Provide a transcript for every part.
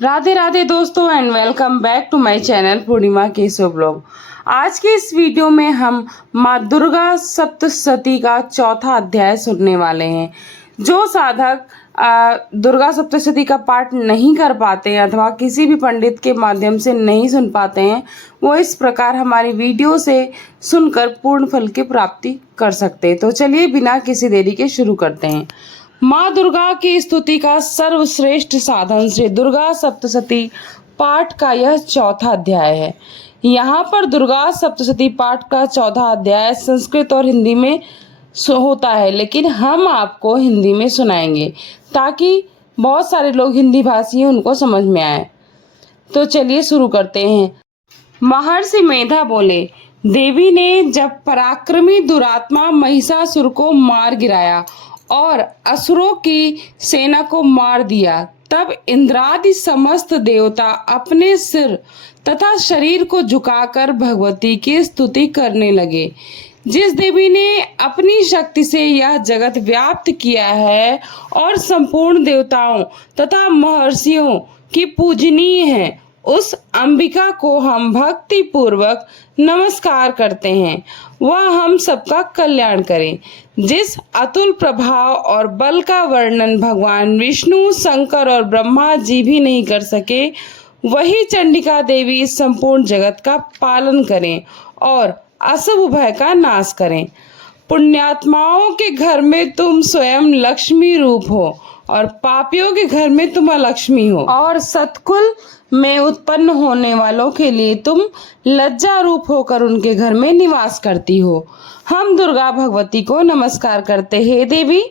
राधे राधे दोस्तों and welcome back to my channel Purnima Keshav blog. आज के इस वीडियो में हम माँ दुर्गा सप्तशती का चौथा अध्याय सुनने वाले हैं। जो साधक दुर्गा सप्तशती का पाठ नहीं कर पाते हैं अथवा किसी भी पंडित के माध्यम से नहीं सुन पाते हैं, वो इस प्रकार हमारी वीडियो से सुनकर पूर्ण फल की प्राप्ति कर सकते हैं। तो चलिए बिना किसी देरी के शुरू करते हैं। माँ दुर्गा की स्तुति का सर्वश्रेष्ठ साधन श्री दुर्गा सप्तशती पाठ का यह चौथा अध्याय है। यहाँ पर दुर्गा सप्तशती पाठ का चौथा अध्याय संस्कृत और हिंदी में होता है, लेकिन हम आपको हिंदी में सुनाएंगे ताकि बहुत सारे लोग हिंदी भाषी हैं, उनको समझ में आए। तो चलिए शुरू करते हैं। महर्षि मेधा बोले, देवी ने जब पराक्रमी दुरात्मा महिषासुर को मार गिराया और असुरों की सेना को मार दिया, तब इंद्रादि समस्त देवता अपने सिर तथा शरीर को झुकाकर भगवती की स्तुति करने लगे। जिस देवी ने अपनी शक्ति से यह जगत व्याप्त किया है और संपूर्ण देवताओं तथा महर्षियों की पूजनीय है, उस अंबिका को हम भक्ति पूर्वक नमस्कार करते हैं। वह हम सबका कल्याण करे। जिस अतुल प्रभाव और बल का वर्णन भगवान विष्णु, शंकर और ब्रह्मा जी भी नहीं कर सके, वही चंडिका देवी इस संपूर्ण जगत का पालन करें और अशुभ भय का नाश करें। पुण्यात्माओं के घर में तुम स्वयं लक्ष्मी रूप हो और पापियों के घर में तुम अलक्ष्मी हो, और सतकुल में उत्पन्न होने वालों के लिए तुम लज्जा रूप होकर उनके घर में निवास करती हो। हम दुर्गा भगवती को नमस्कार करते। हे देवी,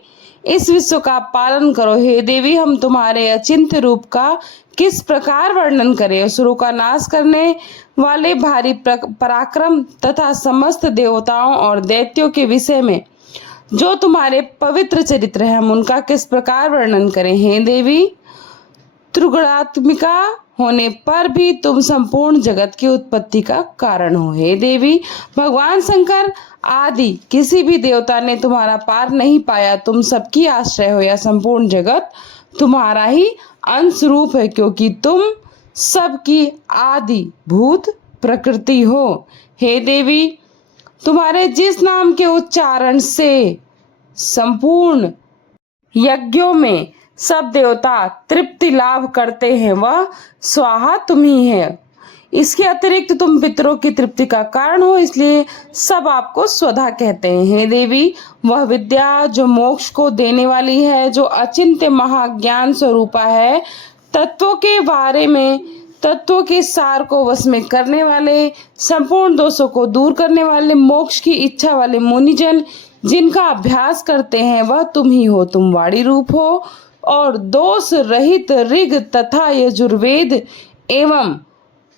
इस विश्व का पालन करो। हे देवी, हम तुम्हारे अचिंत्य रूप का किस प्रकार वर्णन करें। असुरों का नाश करने वाले भारी पराक्रम तथा समस्त देवताओं और दैत्यों के विषय में जो तुम्हारे पवित्र चरित्र है, हम उनका किस प्रकार वर्णन करें। हे देवी, त्रिगुणात्मिका होने पर भी तुम संपूर्ण जगत की उत्पत्ति का कारण हो। हे देवी, भगवान शंकर आदि किसी भी देवता ने तुम्हारा पार नहीं पाया। तुम सबकी आश्रय हो। यह संपूर्ण जगत तुम्हारा ही अंश रूप है, क्योंकि तुम सबकी आदि भूत प्रकृति हो। हे देवी, तुम्हारे जिस नाम के उच्चारण से संपूर्ण यज्ञों में सब देवता तृप्ति लाभ करते हैं, वह स्वाहा तुम ही है। इसके अतिरिक्त तुम पितरों की तृप्ति का कारण हो, इसलिए सब आपको स्वधा कहते हैं। हे देवी, वह विद्या जो मोक्ष को देने वाली है, जो अचिंत्य महाज्ञान स्वरूपा है, तत्वों के बारे में, तत्वों के सार को वश में करने वाले, संपूर्ण दोषों को दूर करने वाले, मोक्ष की इच्छा वाले मुनिजन जिनका अभ्यास करते हैं, वह तुम ही हो। तुम वाणी रूप हो और दोष रहित ऋग तथा यजुर्वेद एवं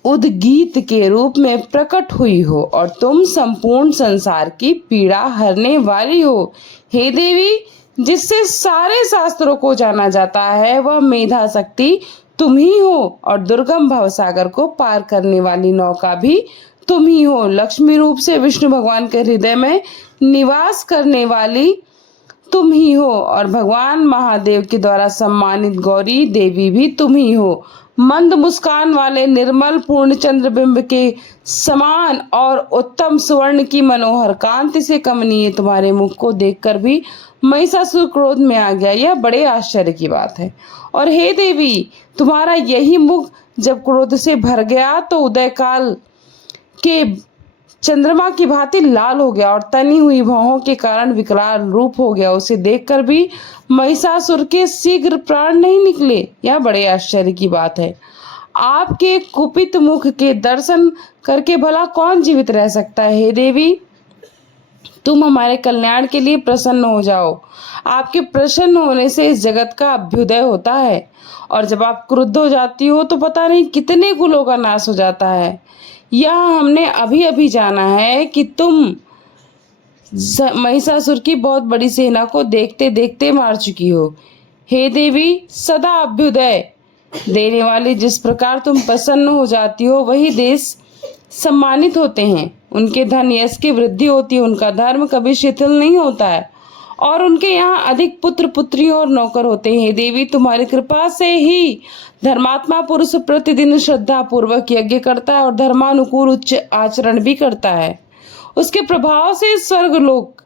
उद्गीत के रूप में प्रकट हुई हो, और तुम संपूर्ण संसार की पीड़ा हरने वाली हो। हे देवी, जिससे सारे शास्त्रों को जाना जाता है, वह मेधा शक्ति तुम ही हो, और दुर्गम भवसागर को पार करने वाली नौका भी तुम ही हो। लक्ष्मी रूप से विष्णु भगवान के हृदय में निवास करने वाली तुम ही हो, और भगवान महादेव के द्वारा सम्मानित गौरी देवी भी तुम ही हो। मंद मुस्कान वाले निर्मल पूर्ण चंद्रबिंब के समान और उत्तम सुवर्ण की मनोहर कांति से कमनीय तुम्हारे मुख को देखकर भी महिषासुर क्रोध में आ गया। यह बड़े आश्चर्य की बात है। और हे देवी, तुम्हारा यही मुख जब क्रोध से भर गया तो उदय काल के चंद्रमा की भांति लाल हो गया और तनी हुई भौहों के कारण विकराल रूप हो गया। उसे देखकर भी महिषासुर के शीघ्र प्राण नहीं निकले। यह बड़े आश्चर्य की बात है। आपके कुपित मुख के दर्शन करके भला कौन जीवित रह सकता है। हे देवी, तुम हमारे कल्याण के लिए प्रसन्न हो जाओ। आपके प्रसन्न होने से इस जगत का अभ्युदय होता है, और जब आप क्रुद्ध हो जाती हो तो पता नहीं कितने कुलों का नाश हो जाता है। यह हमने अभी अभी जाना है कि तुम महिषासुर की बहुत बड़ी सेना को देखते देखते मार चुकी हो। हे देवी, सदा अभ्युदय देने वाली, जिस प्रकार तुम प्रसन्न हो जाती हो, वही देश सम्मानित होते हैं। उनके धन यश की वृद्धि होती है। उनका धर्म कभी शिथिल नहीं होता है और उनके यहाँ अधिक पुत्र पुत्रियों और नौकर होते हैं। देवी तुम्हारी कृपा से ही धर्मात्मा पुरुष प्रतिदिन श्रद्धा पूर्वक यज्ञ करता है और धर्मानुकूल उच्च आचरण भी करता है। उसके प्रभाव से स्वर्गलोक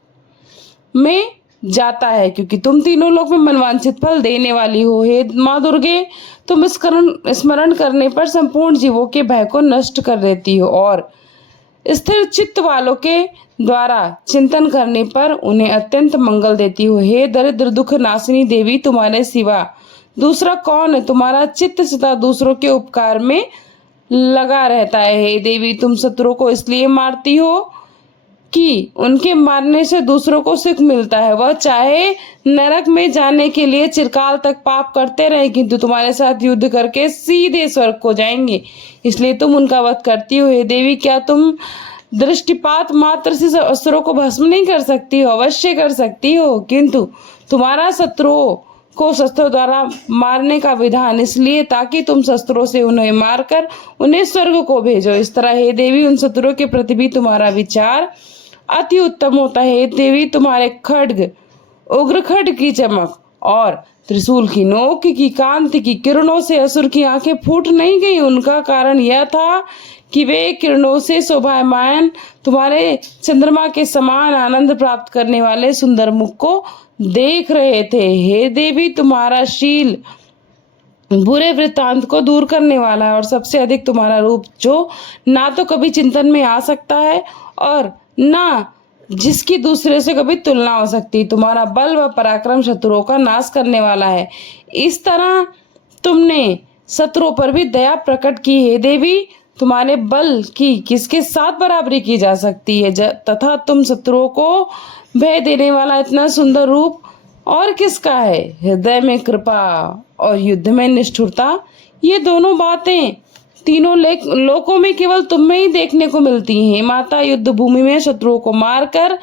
में जाता है, क्योंकि तुम तीनों लोक में मनवांछित फल देने वाली हो। हे माँ दुर्गे, तुम स्मरण करने पर संपूर्ण जीवों के भय को नष्ट कर देती हो और स्थिर चित्त वालों के द्वारा चिंतन करने पर उन्हें अत्यंत मंगल देती हो। हे दरिद्र दुख नाशिनी देवी, तुम्हारे सिवा दूसरा कौन है? तुम्हारा चित्त सदा दूसरों के उपकार में लगा रहता है। हे देवी, तुम शत्रुओं को इसलिए मारती हो कि उनके मारने से दूसरों को सुख मिलता है। वह चाहे नरक में जाने के लिए चिरकाल तक पाप करते रहे, किंतु तुम्हारे साथ युद्ध करके सीधे स्वर्ग को जाएंगे, इसलिए तुम उनका वध करती हो। हे देवी, क्या तुम दृष्टिपात मात्र से असुरों को भस्म नहीं कर सकती हो? अवश्य कर सकती हो, किंतु तुम्हारा शत्रुओं को शस्त्रों द्वारा मारने का विधान इसलिए ताकि तुम शस्त्रों से उन्हें मारकर उन्हें स्वर्ग को भेजो। इस तरह हे देवी, उन शत्रुओं के प्रति भी तुम्हारा विचार अति उत्तम होता है। देवी, तुम्हारे खड्ग, उग्र खड्ग की चमक और त्रिशूल की नोक की कांति की किरणों से असुर की आंखें फूट नहीं गई। उनका कारण यह था कि वे किरणों से शोभायमान तुम्हारे चंद्रमा के समान आनंद प्राप्त करने वाले सुंदर मुख को देख रहे थे। हे देवी, तुम्हारा शील बुरे वृत्तांत को दूर करने वाला है और सबसे अधिक तुम्हारा रूप, जो ना तो कभी चिंतन में आ सकता है और ना जिसकी दूसरे से कभी तुलना हो सकती। तुम्हारा बल व पराक्रम शत्रुओं का नाश करने वाला है। इस तरह तुमने शत्रुओं पर भी दया प्रकट की है। देवी, तुम्हारे बल की किसके साथ बराबरी की जा सकती है? तथा तुम शत्रुओं को भय देने वाला इतना सुंदर रूप और किसका है? हृदय में कृपा और युद्ध में निष्ठुरता, ये दोनों बातें तीनों लोकों में केवल तुम में ही देखने को मिलती हैं। माता, युद्ध भूमि में शत्रुओं को मारकर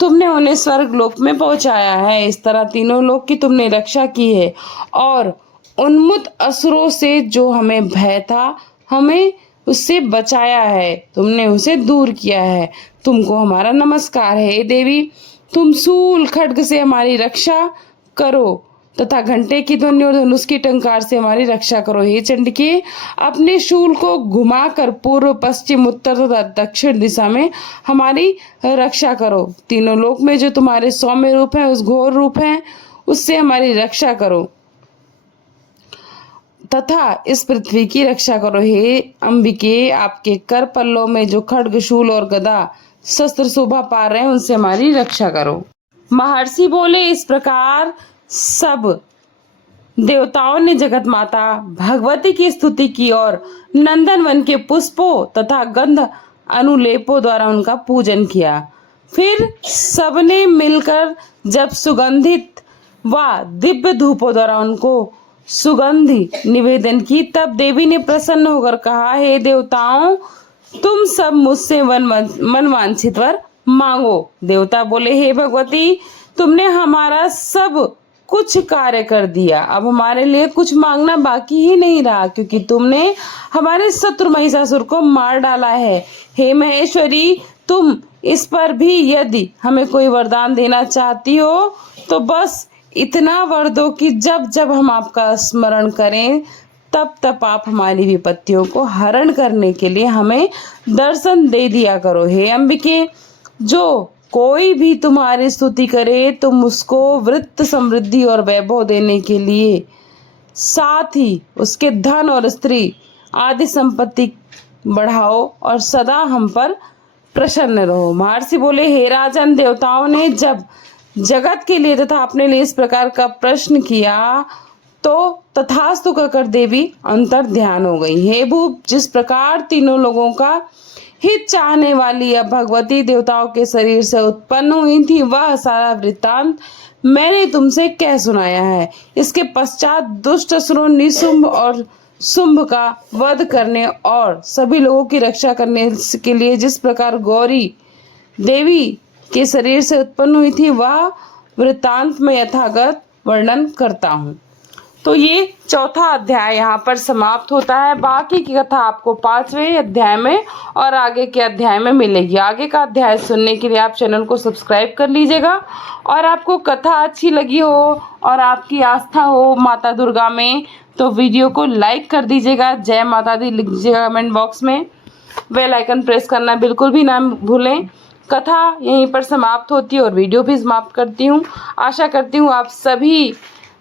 तुमने उन्हें स्वर्ग लोक में पहुंचाया है। इस तरह तीनों लोक की तुमने रक्षा की है और उन्मत्त असुरों से जो हमें भय था, हमें उससे बचाया है, तुमने उसे दूर किया है। तुमको हमारा नमस्कार है। देवी, तुम शूल खड्ग से हमारी रक्षा करो तथा घंटे की ध्वनि और धनुष की टंकार से हमारी रक्षा करो। हे चंडिके, अपने शूल को घुमाकर पूर्व पश्चिम उत्तर तथा दक्षिण दिशा में हमारी रक्षा करो। तीनों लोक में जो तुम्हारे सौम्य रूप है, उस घोर रूप है, उससे हमारी रक्षा करो तथा इस पृथ्वी की रक्षा करो। हे अंबिके, आपके कर पल्लों में जो खड्ग, शूल और गदा शस्त्र शोभा पा रहे हैं, उनसे हमारी रक्षा करो। महर्षि बोले, इस प्रकार सब देवताओं ने जगत माता भगवती की स्तुति की और नंदन वन के पुष्पों तथा गंध अनुलेपों द्वारा उनका पूजन किया। फिर सबने मिलकर जब सुगंधित व दिव्य धूपों द्वारा उनको सुगंधि निवेदन की, तब देवी ने प्रसन्न होकर कहा, हे देवताओं, तुम सब मुझसे मनवांछित वर मांगो। देवता बोले, हे भगवती, तुमने हमारा सब कुछ कार्य कर दिया, अब हमारे लिए कुछ मांगना बाकी ही नहीं रहा, क्योंकि तुमने हमारे शत्रु महिषासुर को मार डाला है। हे महेश्वरी, तुम इस पर भी यदि हमें कोई वरदान देना चाहती हो तो बस इतना वर दो कि जब जब हम आपका स्मरण करें तब तब आप हमारी विपत्तियों को हरण करने के लिए हमें दर्शन दे दिया करो। हे अंबिके, जो कोई भी तुम्हारी स्तुति करे तुम उसको वृत्त, समृद्धि और वैभव देने के लिए, साथ ही उसके धन और स्त्री आदि संपत्ति बढ़ाओ और सदा हम पर प्रसन्न रहो। महर्षि बोले, हे राजन, देवताओं ने जब जगत के लिए तथा अपने लिए इस प्रकार का प्रश्न किया तो तथास्तु कहकर देवी अंतर ध्यान हो गई। हे भूप, जिस प्रकार तीनों लोगों का हित चाहने वाली अब भगवती देवताओं के शरीर से उत्पन्न हुई थी, वह सारा वृत्तांत मैंने तुमसे कह सुनाया है। इसके पश्चात दुष्ट असुरों निशुंभ और शुंभ का वध करने और सभी लोगों की रक्षा करने के लिए जिस प्रकार गौरी देवी के शरीर से उत्पन्न हुई थी, वह वृत्तांत में यथागत वर्णन करता हूँ। तो ये चौथा अध्याय यहाँ पर समाप्त होता है। बाकी की कथा आपको 5वें अध्याय में और आगे के अध्याय में मिलेगी। आगे का अध्याय सुनने के लिए आप चैनल को सब्सक्राइब कर लीजिएगा। और आपको कथा अच्छी लगी हो और आपकी आस्था हो माता दुर्गा में तो वीडियो को लाइक कर दीजिएगा। जय माता दी लिख दीजिएगा कमेंट बॉक्स में। बेल आइकन प्रेस करना बिल्कुल भी ना भूलें। कथा यहीं पर समाप्त होती है और वीडियो भी समाप्त करती हूँ। आशा करती हूँ आप सभी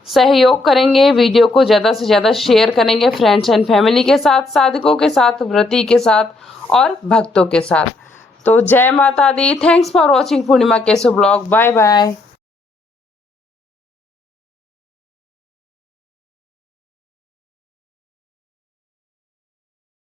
सहयोग करेंगे, वीडियो को ज़्यादा से ज़्यादा शेयर करेंगे फ्रेंड्स एंड फैमिली के साथ, साधकों के साथ, व्रती के साथ और भक्तों के साथ। तो जय माता दी। थैंक्स फॉर वॉचिंग पूर्णिमा केसो ब्लॉग। Bye bye.